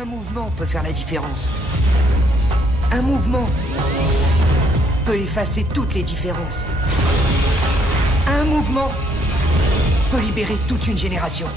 Un mouvement peut faire la différence. Un mouvement peut effacer toutes les différences. Un mouvement peut libérer toute une génération.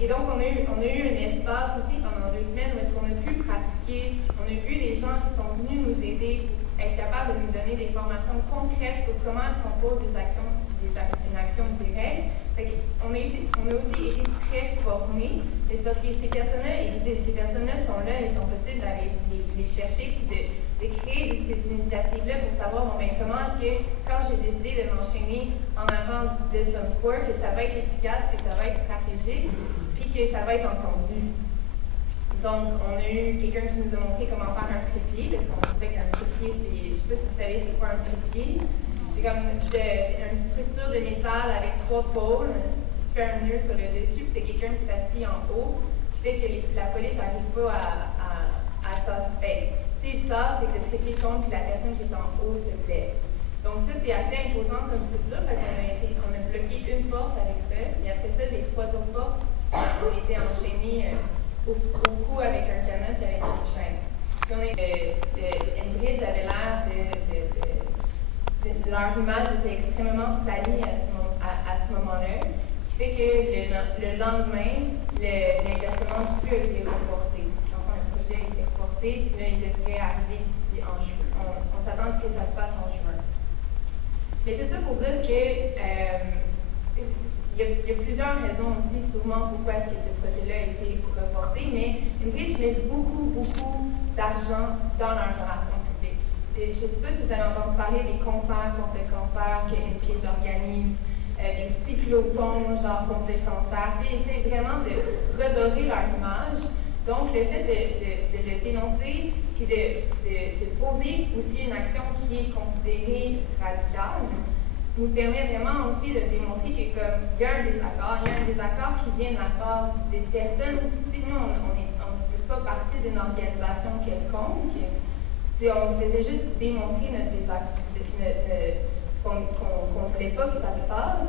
Et donc, on a eu un espace aussi pendant 2 semaines où est-ce qu'on a pu pratiquer. On a eu des gens qui sont venus nous aider pour être capables de nous donner des formations concrètes sur comment est-ce qu'on pose une action directe. On a aussi été très formés. Et c'est parce que ces personnes-là sont là, ils sont possibles d'aller les chercher et de créer ces initiatives-là pour savoir comment est-ce que, quand j'ai décidé de m'enchaîner en avant de some core, que ça va être efficace, que ça va être stratégique, puis que ça va être entendu. Donc, on a eu quelqu'un qui nous a montré comment faire un trépied, parce qu'on disait qu'un trépied, je ne sais pas si vous savez c'est quoi un trépied. C'est comme une structure de métal avec 3 pôles. Tu fais un nœud sur le dessus, puis c'est quelqu'un qui s'assit en haut, qui fait que la police n'arrive pas à tasser. S'il tasse, c'est que le trépied tombe et la personne qui est en haut se blesse. Donc ça, c'est assez imposant comme structure parce qu'on a bloqué une porte avec ça, et après ça, les 3 autres portes ont été enchaînées au cou avec un canon et avec une chaîne. Puis Enbridge avait l'air leur image était extrêmement salie à ce moment-là, qui fait que le lendemain, l'inversement du flux a été reporté. Enfin, le projet a été reporté, puis là, il devrait arriver ici en juin. On s'attend à ce que ça se passe en juin. Mais tout ça pour dire que il y a plusieurs raisons aussi, sûrement, pourquoi est-ce que ce projet-là a été reporté, mais Enbridge met beaucoup d'argent dans leur relation publique. Je ne sais pas si vous avez entendu parler des concerts contre le cancer que j'organise, des cyclotons genre contre le cancer. C'est vraiment de redorer leur image. Donc, le fait de le dénoncer, puis de poser aussi une action qui est considérée radicale, nous permet vraiment aussi de démontrer qu'il y a un désaccord qui vient de la part des personnes. Nous, on ne fait pas partie d'une organisation quelconque. On faisait juste démontrer notre désaccord, qu'on ne voulait pas que ça se passe,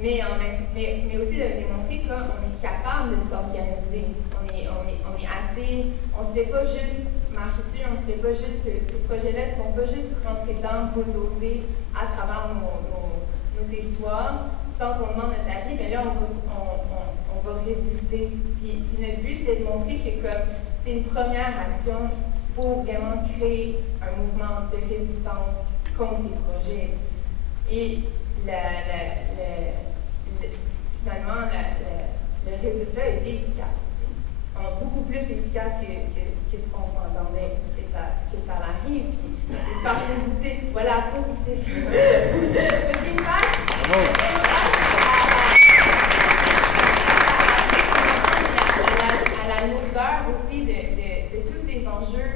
mais aussi de démontrer qu'on est capable de s'organiser. On est assez, on ne se fait pas juste marcher dessus, on ne se fait pas juste, ces projets-là ne sont pas juste rentrer dedans, bulldozer à travers nos territoires, sans qu'on demande notre avis, mais là, on va résister. Puis notre but, c'est de montrer que c'est une première action pour vraiment créer un mouvement de résistance contre les projets. Et finalement, le résultat a été efficace. Beaucoup plus efficace que ce qu'on s'entendait que ça arrive. J'espère positif. Voilà, positif. Petit à la lourdeur aussi de tous ces enjeux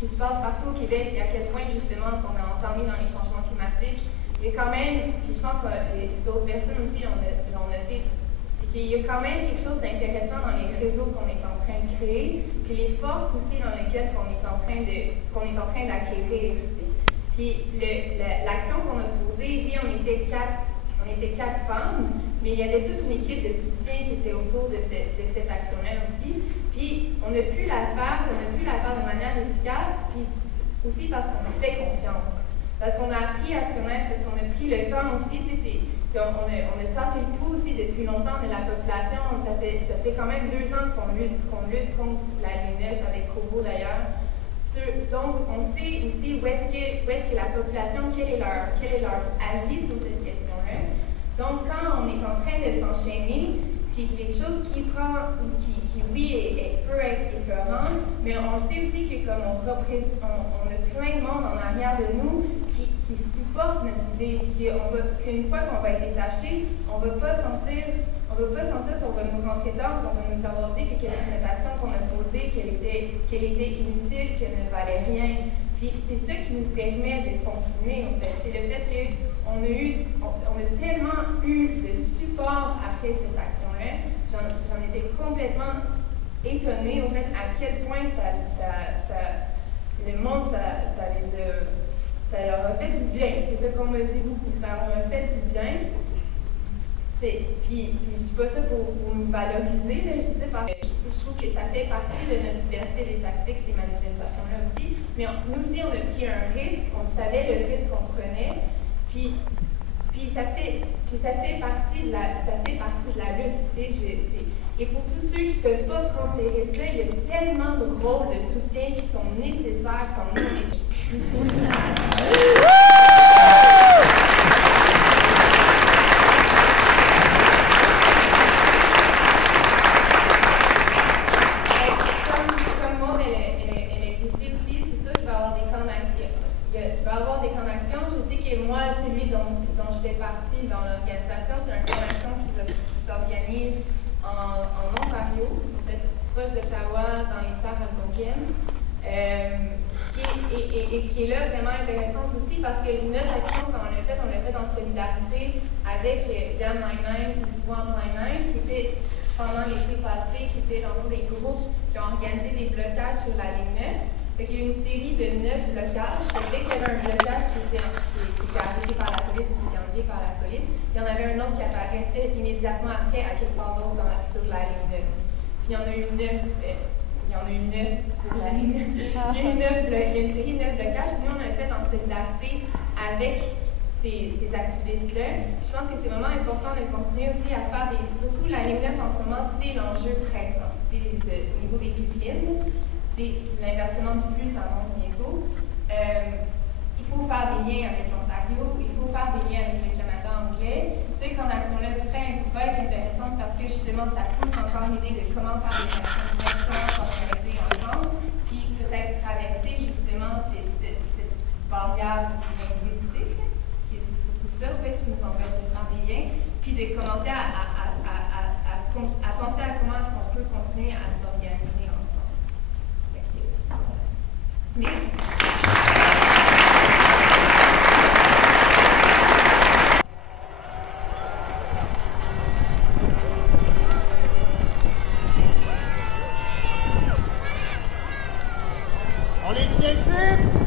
qui se passent partout au Québec et à quel point justement qu'on a entendu dans les changements climatiques. Il y a quand même, puis je pense que d'autres personnes aussi l'ont noté, il y a quand même quelque chose d'intéressant dans les réseaux qu'on est en train de créer, puis les forces aussi dans lesquelles qu'on est en train d'acquérir. Puis l'action qu'on a posée, oui, on était quatre femmes, mais il y avait toute une équipe de soutien qui était autour de cette action-là aussi. Puis on a pu la faire de manière efficace, puis aussi parce qu'on a fait confiance. Parce qu'on a appris à se connaître, parce qu'on a pris le temps aussi, on a tenté le coup aussi depuis longtemps de la population. Ça fait quand même 2 ans qu'on lutte contre la Ligne 9 avec Provo d'ailleurs. Donc, on sait aussi où est-ce que la population, quel est leur avis sur cette question-là. Donc, quand on est en train de s'enchaîner, c'est quelque chose qui oui, peut être épeurant, mais on sait aussi que comme on a plein de monde en arrière de nous qui supporte notre idée, qu'une fois qu'on va être détaché, on ne va pas sentir qu'on va nous rentrer dedans, qu'on va nous avoir dit que notre action qu'on a posée, qu'elle était inutile, qu'elle ne valait rien. Puis c'est ça qui nous permet de continuer, en fait. C'est le fait qu'on a tellement eu de support après cette action-là. J'en étais complètement étonnée, en fait, à quel point le monde, ça leur a fait du bien. C'est ça qu'on me dit beaucoup, ça leur a fait du bien. Puis je dis pas ça pour nous valoriser, mais je sais parce que je trouve que ça fait partie de notre diversité des tactiques, ces manifestations-là aussi. Mais nous aussi, on a pris un risque, on savait le risque qu'on prenait, puis ça fait partie de la lutte. Et pour tous ceux qui ne peuvent pas prendre ces risques-là, il y a tellement de rôles de soutien qui sont nécessaires quand nous Comme Maud, elle est poussée aussi, c'est ça, je vais avoir des camps d'action. Je vais avoir des camps d'action. Je sais que moi, celui dont je fais partie dans l'organisation, c'est un camp d'action qui s'organise en Ontario, en fait, proche d'Ottawa, dans les terres algonquiennes, qui est là vraiment intéressante aussi parce que notre action, quand on l'a fait en solidarité avec Yann Meinheim et Swan Meinheim, qui était pendant l'été passé, qui étaient dans des groupes qui ont organisé des blocages sur la ligne 9. Fait qu'il y a eu une série de 9 blocages. Dès qu'il y avait un blocage qui était arrêté par la police ou qui était enlevé par la police, il y en avait un autre qui apparaissait immédiatement après à quelque part d'autre sur la ligne 9. Puis il y en a eu 9 pour la ligne 9. Il y a une série de 9 blocages. Puis nous, on a fait dans cette darté avec ces activistes-là. Je pense que c'est vraiment important de continuer aussi à faire surtout la ligne 9 en ce moment, c'est l'enjeu pressant. C'est au niveau des pipelines, c'est l'inversement du flux, ça monte bientôt. Il faut faire des liens avec l'Ontario, il faut faire des liens avec le Canada anglais. C'est qu'en action-là va être intéressante parce que justement, ça pousse encore l'idée de comment faire des actions, comment s'organiser ensemble, puis peut-être traverser justement cette barrière linguistique. Ça, en fait, qui nous empêche de faire des liens, puis de commencer à penser à comment est-ce qu'on peut continuer à s'organiser ensemble. Merci. On les tient vite!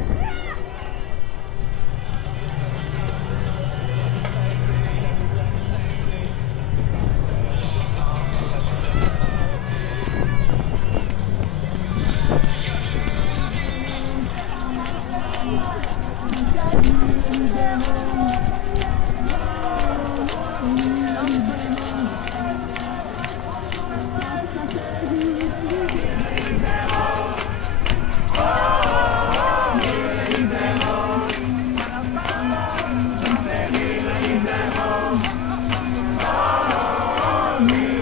Yeah.